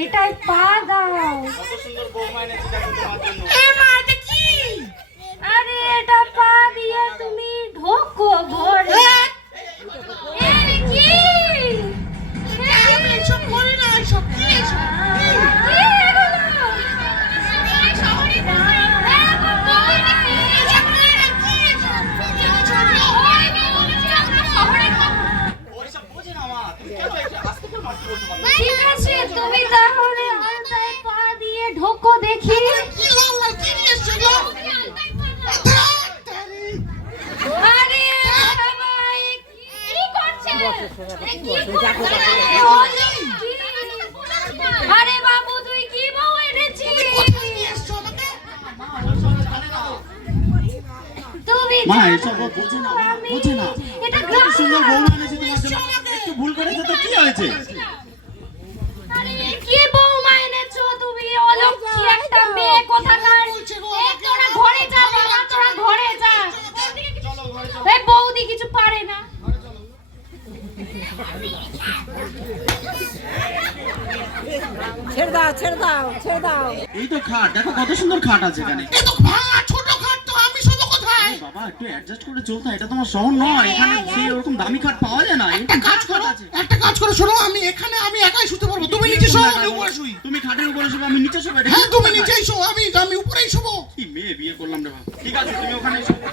এটাই পা দাও। আরে এটা পা দিয়ে তুমি ঢোকো ঘরে। ঠিক আছে তুমি তাহলে আলতায় পা দিয়ে ঢোকো দেখি। আরে কি করছে? আরে বাবু তুই কি বউ এনেছিস? তুমি মা এসব বোঝে না, বোঝে না। এটা কত সুন্দর বৌমা এনেছি তোমার জন্য, একটু ভুল করেছে তো কি হয়েছে? আরে কি বৌমা এনেছো তুমি? অলক্ষী একটা মেয়ে কোথাকার। এই তোরা ঘরে যা বাবা, তোরা ঘরে যা। এই বৌদি কিছু পারে না। ছেড়ে দাও ছেড়ে দাও ছেড়ে দাও। এই তো খাট, দেখো কত সুন্দর খাট আছে এখানে। এ তো ভাঙা ছোট খাট, তো আমি শোবো কোথায়? বাবা একটু অ্যাডজাস্ট করে চলতে হয়, এটা তোমার শহর নয়, এখানে সেই ওরকম দামি খাট পাওয়া যায় না। একটা এরকম কাজ কাজ করো, করা আছে। একটা কাজ করো, শোনো আমি এখানে আমি একাই শুতে পারবো, তুমি নিচে শোও আমি উপরে শুই। তুমি খাটের উপরে শোবে, আমি নিচে শোবো, এটা হ্যাঁ কি তুমি কথা? নিচেই শোও, আমি উপরেই শোবো। কি মেয়ে বিয়ে করলাম রে বাবা। ঠিক আছে তুমি ওখানে শোবো।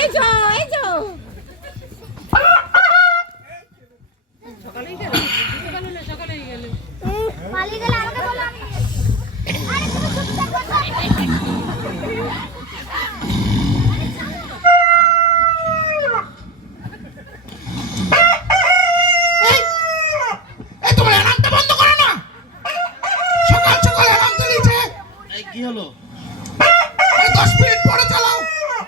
এই যাও এই যাও। পালিয়ে গেলে আমাকে বলো আমি। আরে তুমি চুপচাপ এই তোমার অ্যালার্মটা বন্ধ করো না, সকাল সকাল অ্যালার্ম দিয়েছে। এই কি হলো? এই 10 মিনিট পরে চালাও।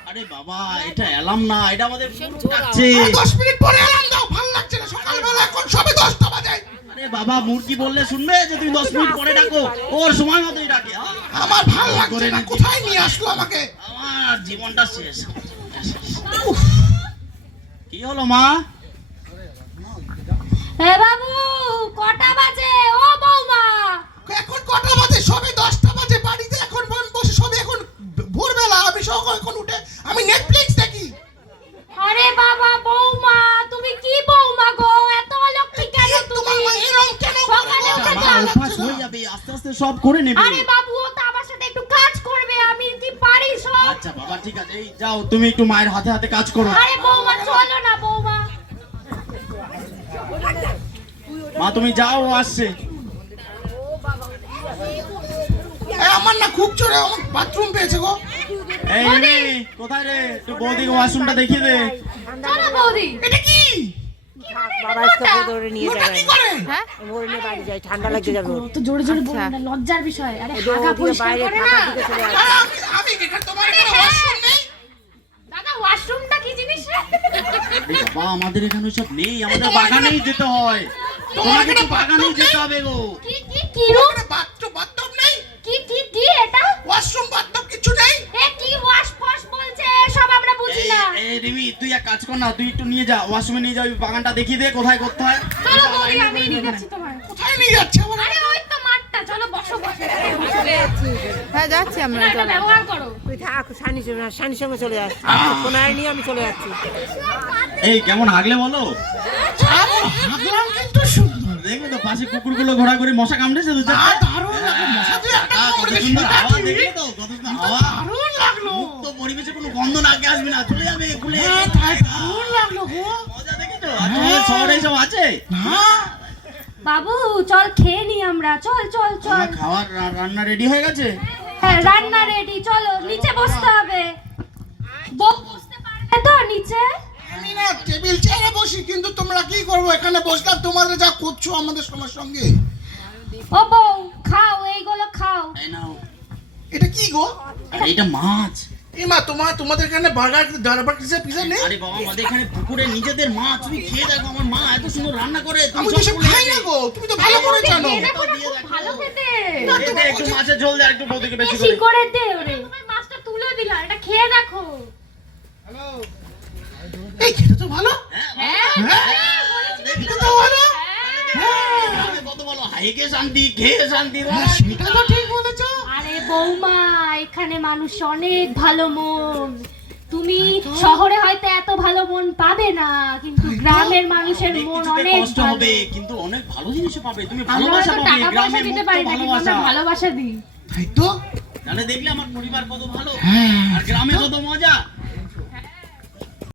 আরে বাবা এটা অ্যালার্ম না, এটা আমাদের ডাকছে। 10 মিনিট পরে অ্যালার্ম দাও, ভালো লাগছে না সকালবেলা, এখন সবে 10টা বাজে। আরে বাবা মুরগি বললে শুনবে যে তুমি 10 মিনিট পরে ডাকো? ওর সময় মতোই ডাকে। আমার ভালো লাগছে না, কোথায় নিয়ে আসলো আমাকে? আমার জীবনটা শেষ। কি হলো মা? এ বাবু কটা বাজে? ও বৌমা এখন কটা বাজে? সবে 10টা বাজে, বাড়িতে এখন বসে সবে এখন ভোরবেলা, আমি সকাল এখন উঠে আমি নেটফ্লিক্স দেখি। আরে বাবা বৌমা তুমি কি বৌমা গো? এত অলক্ষী কেন তোমার তুমি? মা এরকম কেন সকালে উঠে মা অভ্যাস হয়ে যাবে, আস্তে আস্তে সব করে নেবে। আরে বাবু ও তো আমার সাথে একটু কাজ করবে, আমি কি পারি সব? আচ্ছা বাবা ঠিক আছে, এই যাও তুমি একটু মায়ের হাতে হাতে কাজ করো। আরে বৌমা চলো না বৌমা। মা তুমি যাও, ও আসছে। আমার না খুব জোরে আমার বাথরুম পেয়েছে গো। এই রে কোথায় রে? একটু বৌদিকে ওয়াশরুমটা দেখিয়ে দে। চলো বৌদি। এটা কি? বাবা আজকে ধরে নিয়ে ওটা যাবে। কি করে? হ্যাঁ ভোরে নিয়ে বাড়ি যাই, ঠান্ডা লাগতে যাবে। তো জোরে জোরে বলো না, লজ্জার বিষয়। আরে হাগা পরিষ্কার বাইরে করে না। ফাঁকার দিকে চলে আসে। আরে আমি এখানে তোমার এখানে ওয়াশরুম নেই? দাদা ওয়াশরুমটা কি জিনিস রে? আরে বাবা আমাদের এখানে সব নেই, আমাদের বাগানেই যেতে হয়। তোমাকে তো বাগানেই যেতে হবে গো। কি কি কি রুম? এখানে বাথরুম নেই? কি কি কি এটা? ওয়াশরুম বাথরুম কিছু নেই? এ কি ওয়াশ ফশ বলছে সব আমরা বুঝি না। এই রিমি তুই এক কাজ কর না, তুই একটু নিয়ে যা, ওয়াশরুমে নিয়ে যা, ওই বাগানটা দেখিয়ে দে কোথায় করতে হয়। চলো বৌদি আমি নিয়ে যাচ্ছি তোমার। কোথায় নিয়ে যাচ্ছে আমার? আরে ওই তো মাঠটা, চলো বসো বসো। হ্যাঁ যাচ্ছি আমরা। এটা ব্যবহার করো। তুই থাক, সানির সঙ্গে চলে যাস। কোনায় নিয়ে আমি চলে যাচ্ছি। এই কেমন হাগলে বলো? আমার হাগলাম কিন্তু সুন্দর। দেখবে তো পাশে কুকুরগুলো ঘোরাঘুরি, মশা কামড়েছে তো। দারুণ লাগলো, মশা দিয়ে একটা কত কামড় দিয়েছে। সুন্দর হাওয়া, দেখলে তো কত সুন্দর হাওয়া। দারুণ লাগলো। তো পরিবেশে কোনো গন্ধ নাকে আসবে না, চলে যাবে খুলে। হ্যাঁ, তাই দারুণ লাগলো গো। মজা দেখেছো? আর তোমাদের শহরে সব আছে? হ্যাঁ বাবু চল খেয়ে নি আমরা, চল চল চল। আমার খাবার রান্না রেডি হয়ে গেছে? হ্যাঁ রান্না রেডি, চলো নিচে বসতে হবে। বউ বসতে পারবে তো নিচে? আমি না টেবিল চেয়ারে বসি, কিন্তু তোমরা কি করবো এখানে বসলাম, তোমরা যা করছো আমাদের সঙ্গে। ও বউ খাও, এইগুলো খাও। এই নাও। এটা কি গো? আরে এটা মাছ। এই মা তোমাদের এখানে বার্গার পিজা নেই? আরে বাবা আমাদের এখানে পুকুরে নিজেদের মাছ, তুমি খেয়ে দেখো, আমার মা এত সুন্দর রান্না করে। তুমি আমি তো সব সব ভুলে খাই না যাবে। গো, তুমি তো ভালো করে জানো। দিয়ে দেখো না, খুব ভালো খেতে। এই দে, একটু মাছের ঝোল দে, একটু বৌদিকে বেশি বেশি করে। করে দে ওরে। তুমি মাছটা তুলে দিলা, এটা খেয়ে দেখো। এই খেতে তো ভালো। হ্যাঁ হ্যাঁ বলেছি খেতে তো ভালো। হ্যাঁ গ্রামে কত বলো হাইকে শান্তি খেয়ে শান্তি হ্যাঁ, সেটা তো ঠিক বলেছো। আরে বৌমা এখানে মানুষ অনেক ভালো মন, তুমি শহরে হয়তো এত ভালো মন পাবে না, কিন্তু গ্রামের মানুষের অনেক মন কিছুতে অনেক কষ্ট ভালো। হবে কিন্তু অনেক ভালো জিনিসও পাবে, তুমি আমরা ভালোবাসা হয়তো পাবে, টাকা পয়সা গ্রামের দিতে মুক্ত পারি না, কিন্তু ভালোবাসা। আমরা ভালোবাসা দিই। তাই তো। তাহলে দেখলে আমার পরিবার কত ভালো, হ্যাঁ আর গ্রামে কত মজা।